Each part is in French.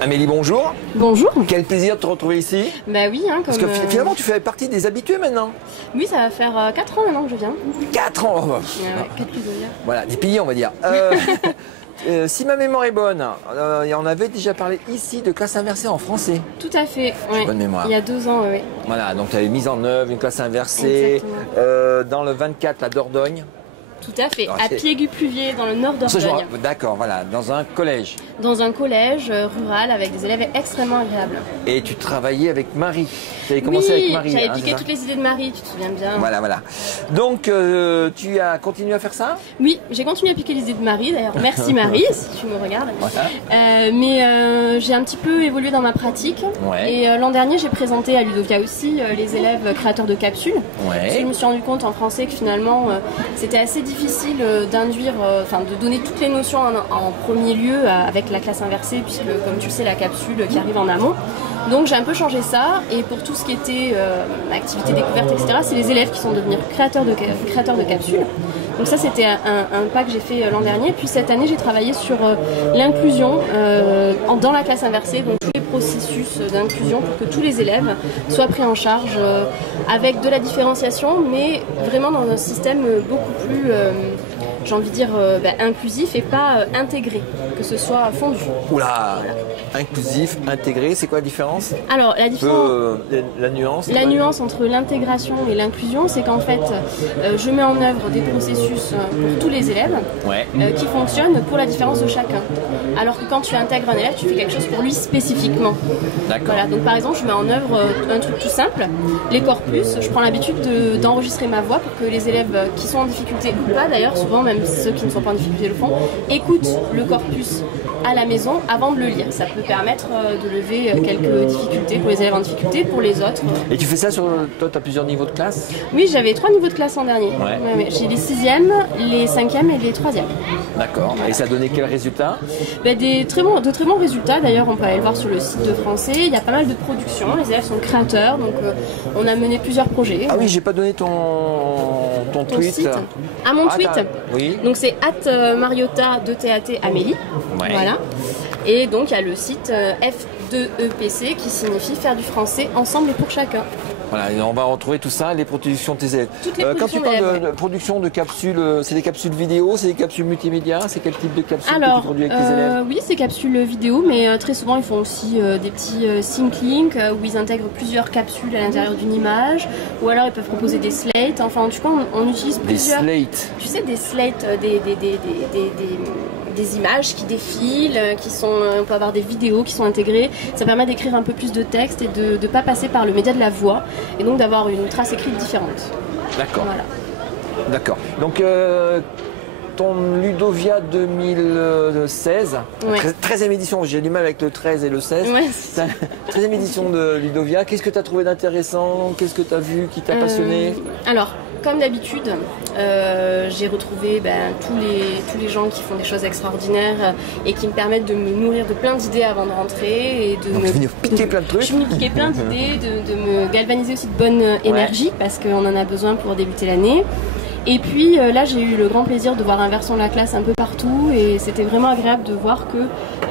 Amélie, bonjour. Bonjour. Quel plaisir de te retrouver ici. Bah oui, hein, Parce que finalement, tu fais partie des habitués maintenant. Oui, ça va faire 4 ans maintenant que je viens. 4 ans. Ouais, 4 plus de dire. Voilà, des piliers, on va dire. Si ma mémoire est bonne, on avait déjà parlé ici de classe inversée en français. Tout à fait. J'ai bonne mémoire. Il y a 2 ans, oui. Voilà, donc tu avais mis en œuvre une classe inversée dans le 24 à Dordogne. Tout à fait, à Piégu-Pluviers, dans le nord d'Ordogne. D'accord, voilà, dans un collège. Dans un collège rural avec des élèves extrêmement agréables. Et tu travaillais avec Marie. Tu avais commencé avec Marie. J'avais piqué toutes les idées de Marie, tu te souviens bien. Voilà, voilà. Donc, tu as continué à faire ça? Oui, j'ai continué à piquer les idées de Marie, d'ailleurs. Merci Marie, si tu me regardes. Voilà. Mais j'ai un petit peu évolué dans ma pratique. Ouais. Et l'an dernier, j'ai présenté à Ludovia aussi les élèves créateurs de capsules. Ouais. Parce que je me suis rendu compte en français que finalement, c'était assez difficile d'induire, de donner toutes les notions en premier lieu avec la classe inversée, puisque comme tu le sais, la capsule qui arrive en amont. Donc j'ai un peu changé ça, et pour tout ce qui était activité découverte, etc., c'est les élèves qui sont devenus créateurs de capsules. Donc ça, c'était un pas que j'ai fait l'an dernier. Puis cette année, j'ai travaillé sur l'inclusion dans la classe inversée, donc tous les processus d'inclusion pour que tous les élèves soient pris en charge avec de la différenciation, mais vraiment dans un système beaucoup plus, j'ai envie de dire, inclusif et pas intégré, que ce soit fondu. Oula, voilà. Inclusif, intégré, c'est quoi la différence? Alors la différence, la nuance. La nuance entre l'intégration et l'inclusion, c'est qu'en fait, je mets en œuvre des processus pour tous les élèves qui fonctionnent pour la différence de chacun. Alors que quand tu intègres un élève, tu fais quelque chose pour lui spécifiquement. D'accord. Voilà, donc par exemple, je mets en œuvre un truc tout simple, les corpus. Je prends l'habitude d'enregistrer ma voix pour que les élèves qui sont en difficulté ou pas, d'ailleurs, souvent même ceux qui ne sont pas en difficulté le font, écoutent le corpus à la maison avant de le lire. Ça peut permettre de lever quelques difficultés pour les élèves en difficulté, pour les autres. Et tu fais ça sur... Toi, tu as plusieurs niveaux de classe? Oui, j'avais 3 niveaux de classe en dernier. Ouais. J'ai les 6e, les 5e et les 3e. D'accord. Voilà. Et ça a donné quel résultat? De très bons résultats. D'ailleurs, on peut aller le voir sur le site de français. Il y a pas mal de productions. Les élèves sont créateurs. Donc, on a mené plusieurs projets. Ah oui, j'ai pas donné ton tweet. Site. Ah, mon tweet. Oui. Donc, c'est @mariota Amélie. Ouais. Voilà. Et donc, il y a le site F2EPC qui signifie faire du français ensemble et pour chacun. Voilà, et on va retrouver tout ça, les productions de tes élèves. Quand tu parles de production de capsules, c'est des capsules vidéo, c'est des capsules multimédia, c'est quel type de capsules que tu produis avec tes élèves? Oui, c'est capsules vidéo, mais très souvent ils font aussi des petits sync links où ils intègrent plusieurs capsules à l'intérieur d'une image, ou alors ils peuvent proposer des slates. Enfin, en tout cas, on utilise plusieurs. Des slates. Tu sais, des slates, des images qui défilent, on peut avoir des vidéos qui sont intégrées. Ça permet d'écrire un peu plus de texte et de ne pas passer par le média de la voix, et donc d'avoir une trace écrite différente. D'accord. Voilà. D'accord. Donc, ton Ludovia 2016, 13e édition, j'ai du mal avec le 13 et le 16. Ouais. 13e édition de Ludovia, qu'est-ce que tu as trouvé d'intéressant? Qu'est-ce que tu as vu qui t'a passionné? Alors, comme d'habitude, j'ai retrouvé tous les gens qui font des choses extraordinaires et qui me permettent de me nourrir de plein d'idées avant de rentrer. Et de venir piquer plein de trucs. Je suis venue piquer plein d'idées, de me galvaniser aussi de bonne énergie, parce qu'on en a besoin pour débuter l'année. Et puis là, j'ai eu le grand plaisir de voir Inversons la classe un peu partout, et c'était vraiment agréable de voir que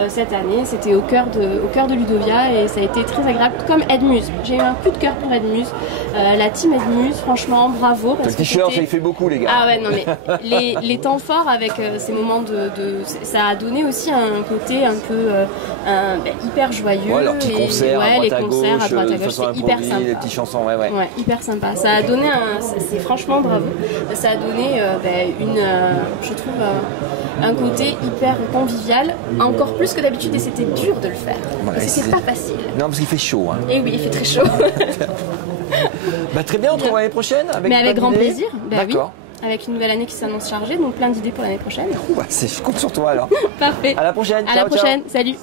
cette année, c'était au cœur de Ludovia, et ça a été très agréable, comme Edmuse. J'ai eu un coup de cœur pour Edmuse, la team Edmuse, franchement, bravo. Le t-shirt, ça y fait beaucoup, les gars. Ah ouais, non mais les temps forts avec ces moments ça a donné aussi un côté un peu hyper joyeux. Ouais, leurs petits concerts à droite à gauche, c'était hyper sympa. Les petites chansons, ouais. Ouais, hyper sympa. Ça a donné c'est franchement bravo. Ça a donné je trouve un côté hyper convivial, encore plus que d'habitude, et c'était dur de le faire. Voilà, c'était pas facile. Non, parce qu'il fait chaud. Hein. Et oui, il fait très chaud. Très bien, on se retrouve l'année prochaine. Avec grand plaisir. D'accord. Oui, avec une nouvelle année qui s'annonce chargée, donc plein d'idées pour l'année prochaine. Je compte sur toi alors. Parfait. À la prochaine. À la prochaine. Salut.